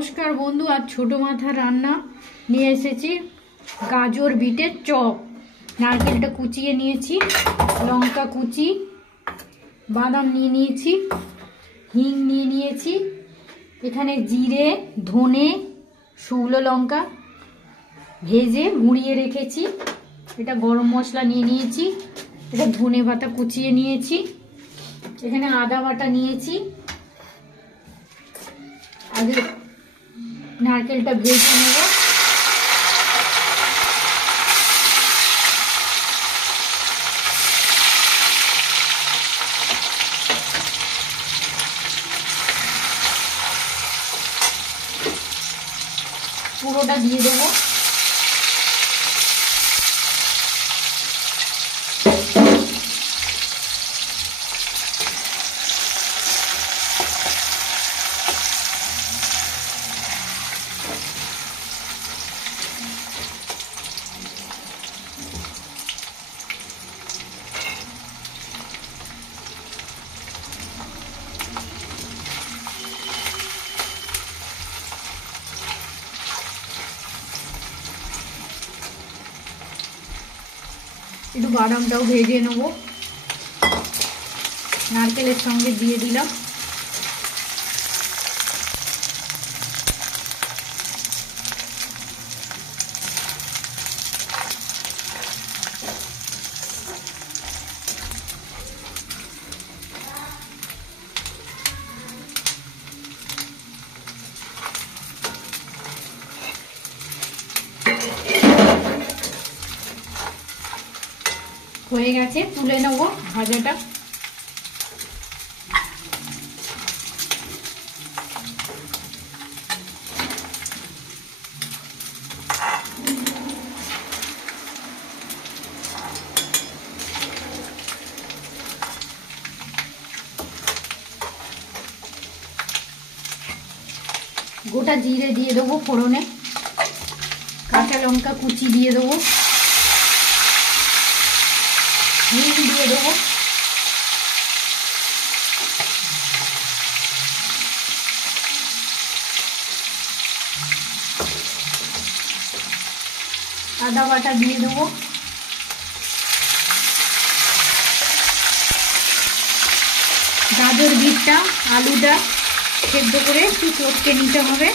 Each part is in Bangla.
নমস্কার বন্ধু, আজ ছোট মাথা রান্না নিয়ে এসেছি। গাজর বিটের চপ। নারকেলটা কুচিয়ে নিয়েছি, লঙ্কা কুচি, বাদাম নিয়ে নিয়েছি, হিং নিয়ে নিয়েছি, এখানে জিরে, ধনে, শুকনো লঙ্কা ভেজে গুঁড়িয়ে রেখেছি, এটা গরম মশলা নিয়ে নিয়েছি, এটা ধনে পাতা কুচিয়ে নিয়েছি, এখানে আদা বাটা নিয়েছি। আগে নারকেলটা ভেজে নেব। পুরোটা দিয়ে দেবো। একটু বাদামটাও ভেজে নেবো, নারকেলের সঙ্গে দিয়ে দিলাম। হয়ে গেছে, তুলে নেবো ভাজাটা। গোটা জিরে দিয়ে দেবো ফোড়নে, কাঁচা লঙ্কা কুচি দিয়ে দেবো, হিং দিয়ে দেবো, আদা বাটা দিয়ে দেবো, গাজর বিটটা আলুটা সেদ্ধ করে একটু চটকে নিতে হবে।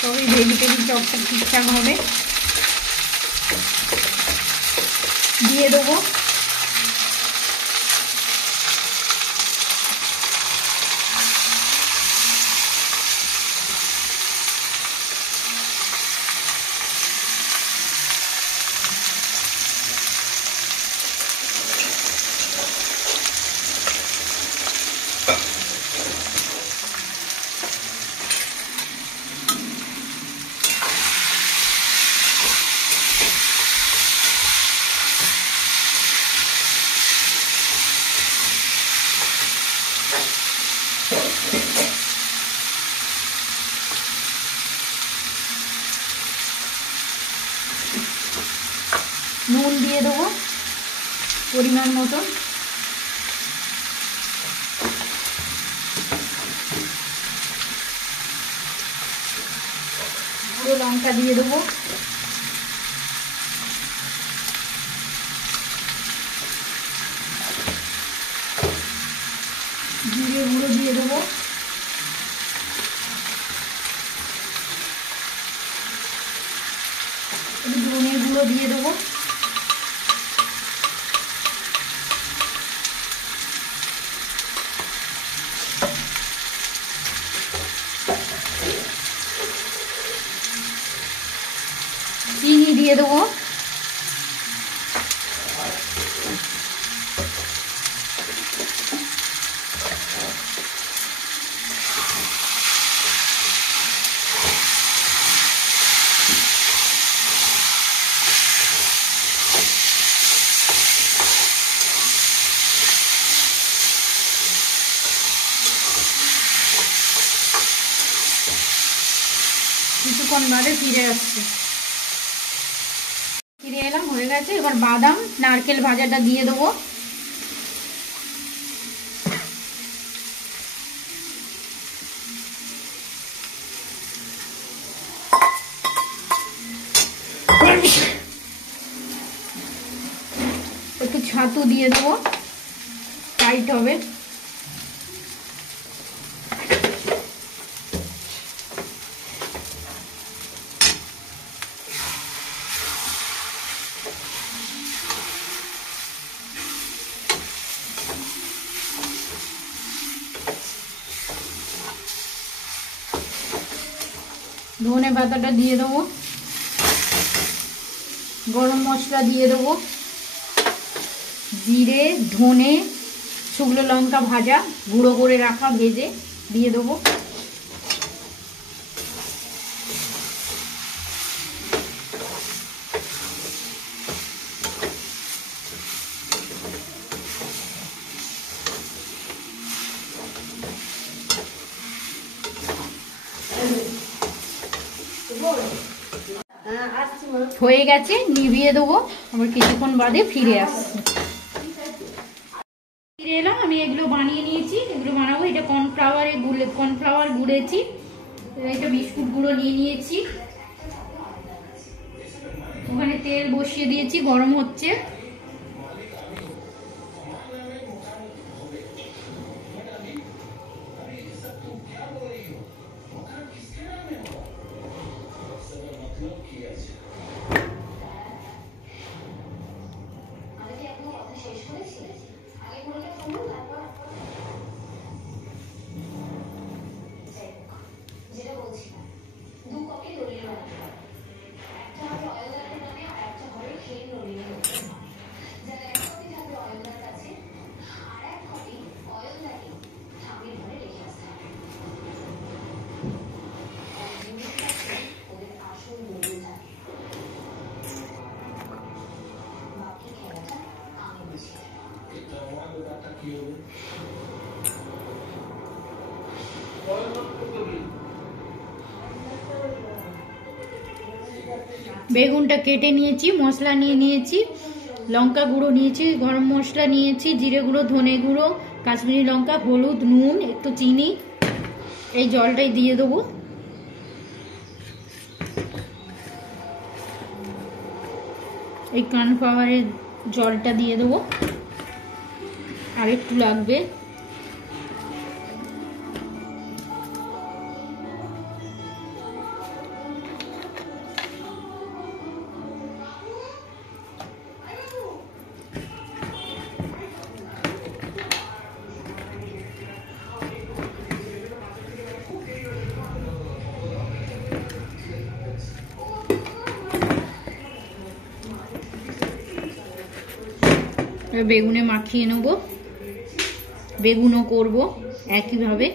তবে ভেজিটেবিল চপটা ঠিকঠাক হবে। দিয়ে দেবো নুন দিয়ে দেবো পরিমাণ মতো, গুঁড়ো লঙ্কা দিয়ে দেবো, জিরে গুঁড়ো দিয়ে দেবো, ধনে গুঁড়ো দিয়ে দেবো, চিনি দিয়ে দেবো, কিছুক্ষণ বাদে ফিরে আসছে। ফিরে এলাম, হয়ে গেছে। এবার বাদাম নারকেল ভাজাটা দিয়ে দেবো। ছাতু দিয়ে দেবো, টাইট হবে। ধনে পাতাটা দিয়ে দেবো, গরম মশলা দিয়ে দেবো, জিরে, ধনে, শুকনো লঙ্কা ভাজা গুঁড়ো করে রাখা ভেজে দিয়ে দেবো। হয়ে গেছে, নিভিয়ে দেবো, আবার কিছুক্ষণ বাদে ফিরে আসছি। ফিরে এলাম, আমি এগুলো বানিয়ে নিয়েছি, এগুলো বানাবো। এটা কর্নফ্লাওয়ার গুঁড়েছি, এটা বিস্কুট গুঁড়ো নিয়ে নিয়েছি, ওখানে তেল বসিয়ে দিয়েছি, গরম হচ্ছে। বেগুনটা কেটে নিয়েছি, মশলা নিয়ে নিয়েছি, লঙ্কা গুঁড়ো নিয়েছি, গরম মশলা নিয়েছি, জিরে গুঁড়ো, ধনে গুঁড়ো, কাশ্মীরি লঙ্কা, হলুদ, নুন, একটু চিনি। এই জলটাই দিয়ে দেবো। এই কর্নফ্লাওয়ারের জলটা দিয়ে দেবো, আর একটু লাগবে। বেগুনে মাখিয়ে নেব, বেগুনও করব একইভাবে।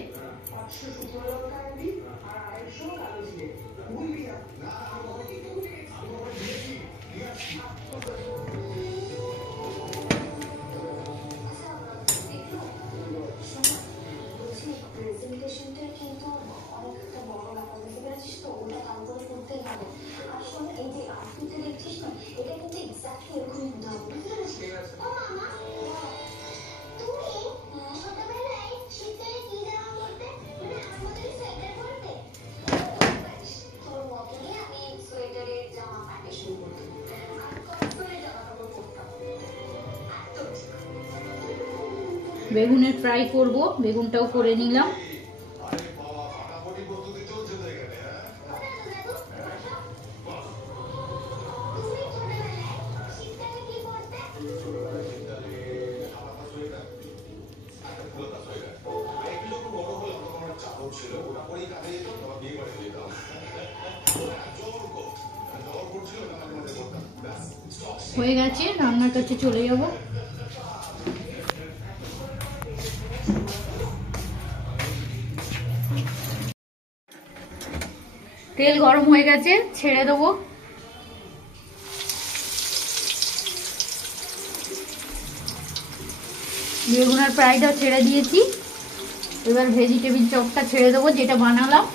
বেগুনের ফ্রাই করব, বেগুনটাও করে নিলাম। হয়ে গেছে, রান্নার কাছে চলে যাব। তেল গরম হয়ে গেছে, ছেড়ে দেবো। বেগুনের ফ্রাইটা ছেড়ে দিয়েছি, এবার ভেজিটেবিল চপটা ছেড়ে দেবো যেটা বানালাম।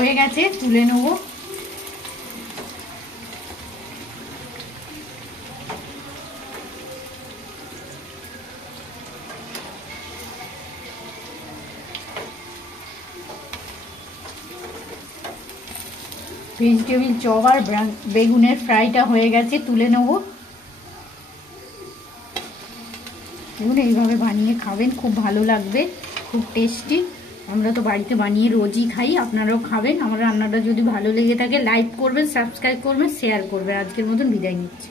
হয়ে গেছে, তুলে নেব। ভেজিটেবিল চপ আর বেগুনের ফ্রাইটা হয়ে গেছে, তুলে নেব। দেখুন এইভাবে বানিয়ে খাবেন, খুব ভালো লাগবে, খুব টেস্টি। আমরা তো বাড়িতে বানিয়ে রোজই খাই, আপনারাও খাবেন। আমার রান্নাটা যদি ভালো লেগে থাকে লাইক করবেন, সাবস্ক্রাইব করবেন, শেয়ার করবেন। আজকের মতন বিদায় নিচ্ছি।